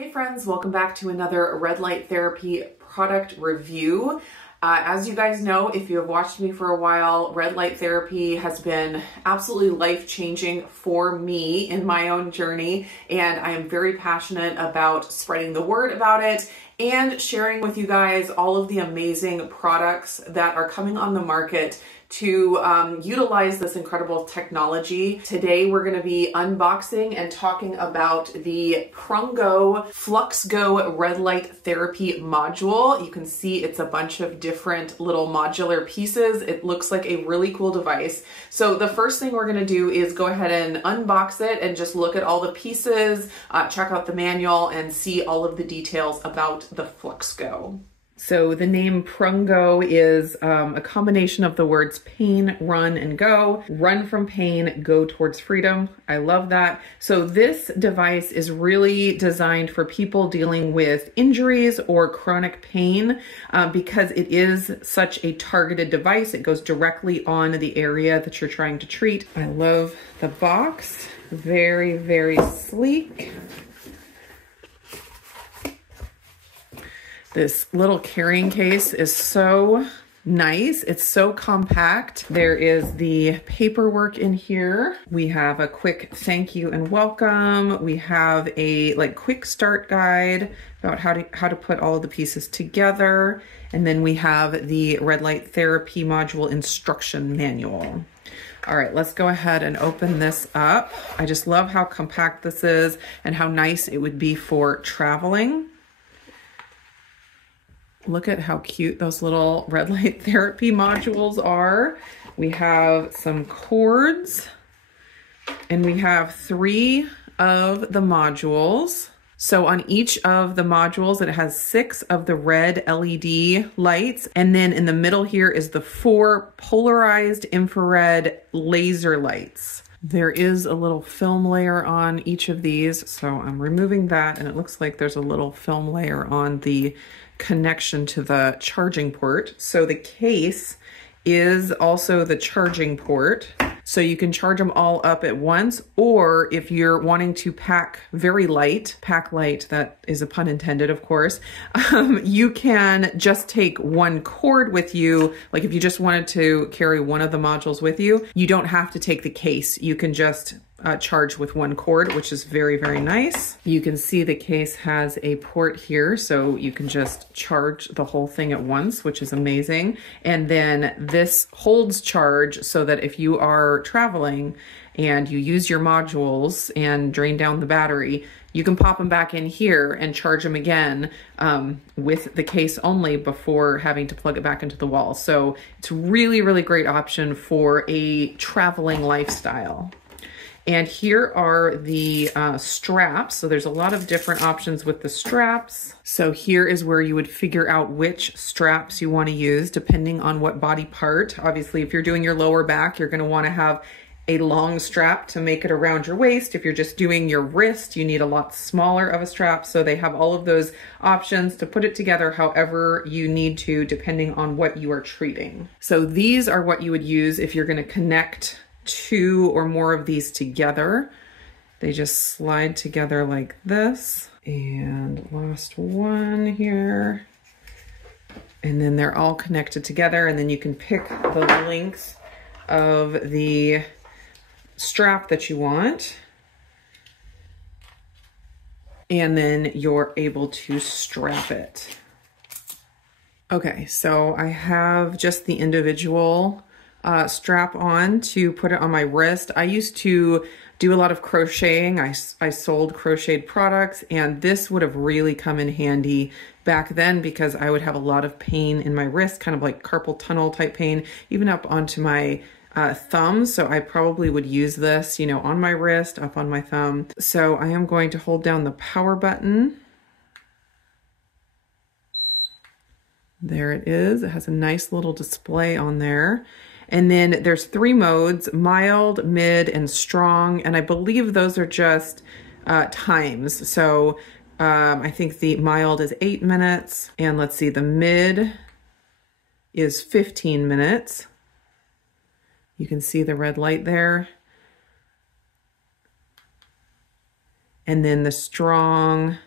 Hey friends, welcome back to another red light therapy product review. As you guys know, if you have watched me for a while, red light therapy has been absolutely life-changing for me in my own journey, and I am very passionate about spreading the word about it and sharing with you guys all of the amazing products that are coming on the market to utilize this incredible technology. Today we're going to be unboxing and talking about the Prungo FluxGo red light therapy module. You can see it's a bunch of different little modular pieces. It looks like a really cool device. So the first thing we're going to do is go ahead and unbox it and just look at all the pieces, check out the manual, and see all of the details about the FluxGo. So the name Prungo is a combination of the words pain, run, and go. Run from pain, go towards freedom. I love that. So this device is really designed for people dealing with injuries or chronic pain because it is such a targeted device. It goes directly on the area that you're trying to treat. I love the box. Very, very sleek. This little carrying case is so nice. It's so compact. There is the paperwork in here. We have a quick thank you and welcome. We have a quick start guide about how to put all of the pieces together. And then we have the red light therapy module instruction manual. All right, let's go ahead and open this up. I just love how compact this is and how nice it would be for traveling. Look at how cute those little red light therapy modules are. We have some cords and we have 3 of the modules. So on each of the modules, it has 6 of the red LED lights. And then in the middle here is the 4 polarized infrared laser lights. There is a little film layer on each of these. So I'm removing that, and it looks like there's a little film layer on the connection to the charging port. So the case is also the charging port. So you can charge them all up at once, or if you're wanting to pack very light, pack light, that is a pun intended, of course, you can just take one cord with you. Like if you just wanted to carry one of the modules with you, you don't have to take the case. You can just charge with one cord, which is very, very nice. You can see the case has a port here, so you can just charge the whole thing at once, which is amazing. And then this holds charge so that if you are traveling and you use your modules and drain down the battery, you can pop them back in here and charge them again with the case only before having to plug it back into the wall. So it's really, really great option for a traveling lifestyle. And here are the straps. So there's a lot of different options with the straps. So here is where you would figure out which straps you want to use depending on what body part. Obviously, if you're doing your lower back, you're going to want to have a long strap to make it around your waist. If you're just doing your wrist, you need a lot smaller of a strap. So they have all of those options to put it together however you need to, depending on what you are treating. So these are what you would use if you're going to connect 2 or more of these together. They just slide together like this. And last one here. And then they're all connected together, and then you can pick the length of the strap that you want. And then you're able to strap it. Okay, so I have just the individual strap on to put it on my wrist. I used to do a lot of crocheting. I sold crocheted products, and this would have really come in handy back then because I would have a lot of pain in my wrist, kind of like carpal tunnel type pain, even up onto my thumb. So I probably would use this, you know, on my wrist, up on my thumb. So I am going to hold down the power button. There it is. It has a nice little display on there. And then there's 3 modes: mild, mid, and strong. And I believe those are just times. So I think the mild is 8 minutes. And let's see, the mid is 15 minutes. You can see the red light there. And then the strong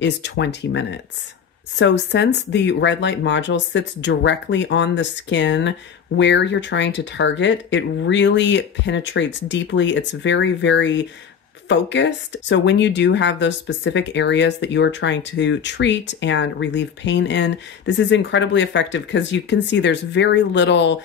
is 20 minutes. So since the red light module sits directly on the skin where you're trying to target, it really penetrates deeply. It's very, very focused. So when you do have those specific areas that you are trying to treat and relieve pain in, this is incredibly effective because you can see there's very little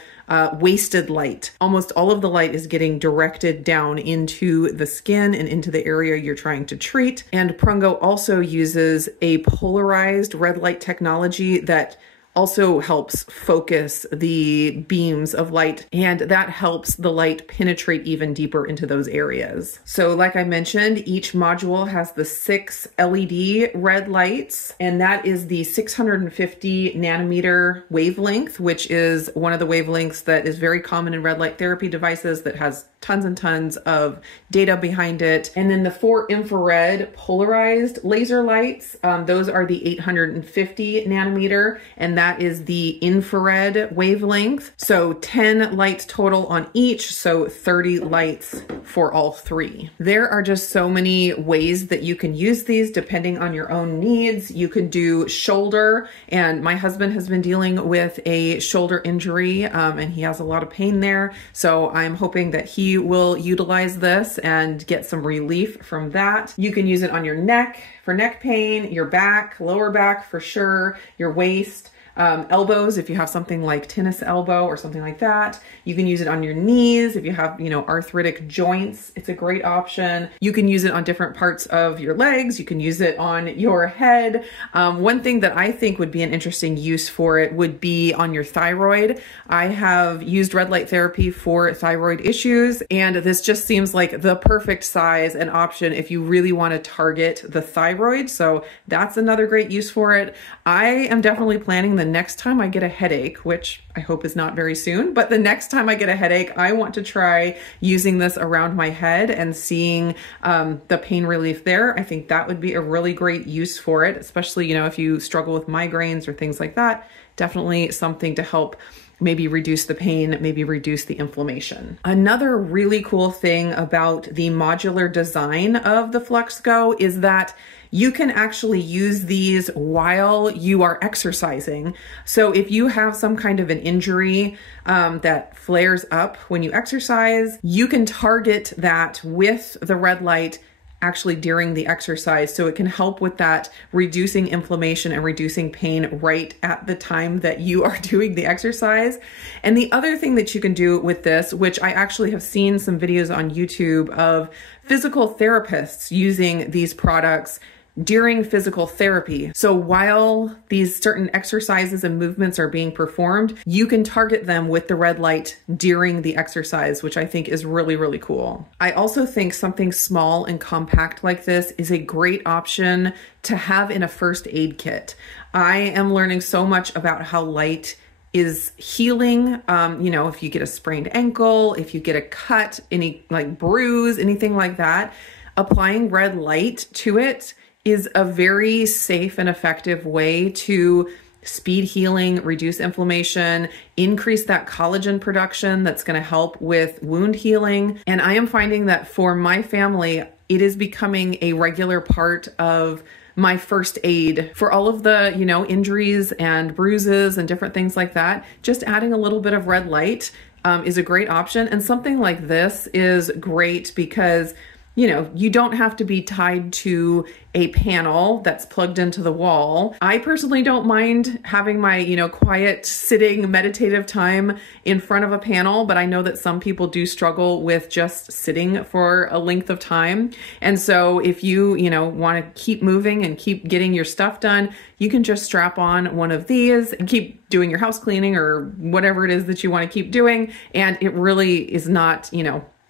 wasted light. Almost all of the light is getting directed down into the skin and into the area you're trying to treat. And Prungo also uses a polarized red light technology that also helps focus the beams of light, and that helps the light penetrate even deeper into those areas. So like I mentioned, each module has the 6 LED red lights, and that is the 650 nanometer wavelength, which is one of the wavelengths that is very common in red light therapy devices that has tons and tons of data behind it. And then the 4 infrared polarized laser lights, those are the 850 nanometer, and that is the infrared wavelength. So 10 lights total on each, so 30 lights for all 3. There are just so many ways that you can use these depending on your own needs. You can do shoulder, and my husband has been dealing with a shoulder injury, and he has a lot of pain there. So I'm hoping that he will utilize this and get some relief from that. You can use it on your neck for neck pain, your back, lower back for sure, your waist, elbows if you have something like tennis elbow or something like that. You can use it on your knees if you have, arthritic joints. It's a great option. You can use it on different parts of your legs. You can use it on your head. One thing that I think would be an interesting use for it would be on your thyroid. I have used red light therapy for thyroid issues, and this just seems like the perfect size and option if you really want to target the thyroid. So that's another great use for it. I am definitely planning the next time I get a headache, which I hope is not very soon, but the next time I get a headache, I want to try using this around my head and seeing the pain relief there. I think that would be a really great use for it, especially, if you struggle with migraines or things like that. Definitely something to help maybe reduce the pain, maybe reduce the inflammation. Another really cool thing about the modular design of the FlexGo is that you can actually use these while you are exercising. So if you have some kind of an injury that flares up when you exercise, you can target that with the red light actually during the exercise. So it can help with that, reducing inflammation and reducing pain right at the time that you are doing the exercise. And the other thing that you can do with this, which I actually have seen some videos on YouTube of physical therapists using these products during physical therapy. So while these certain exercises and movements are being performed, you can target them with the red light during the exercise, which I think is really, really cool. I also think something small and compact like this is a great option to have in a first aid kit. I am learning so much about how light is healing. If you get a sprained ankle, if you get a cut, any bruise, anything like that, applying red light to it is a very safe and effective way to speed healing, reduce inflammation, increase that collagen production that's going to help with wound healing. And I am finding that for my family, it is becoming a regular part of my first aid for all of the, injuries and bruises and different things like that. Just adding a little bit of red light is a great option. And something like this is great because you don't have to be tied to a panel that's plugged into the wall. I personally don't mind having my, quiet sitting meditative time in front of a panel, but I know that some people do struggle with just sitting for a length of time. And so if you, want to keep moving and keep getting your stuff done, you can just strap on one of these and keep doing your house cleaning or whatever it is that you want to keep doing. And it really is not,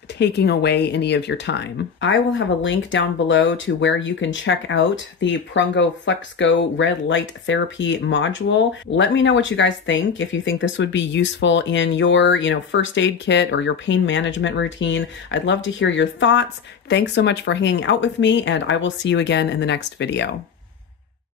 taking away any of your time. I will have a link down below to where you can check out the Prungo FlexGo Red Light Therapy module. Let me know what you guys think. If you think this would be useful in your, first aid kit or your pain management routine, I'd love to hear your thoughts. Thanks so much for hanging out with me, and I will see you again in the next video.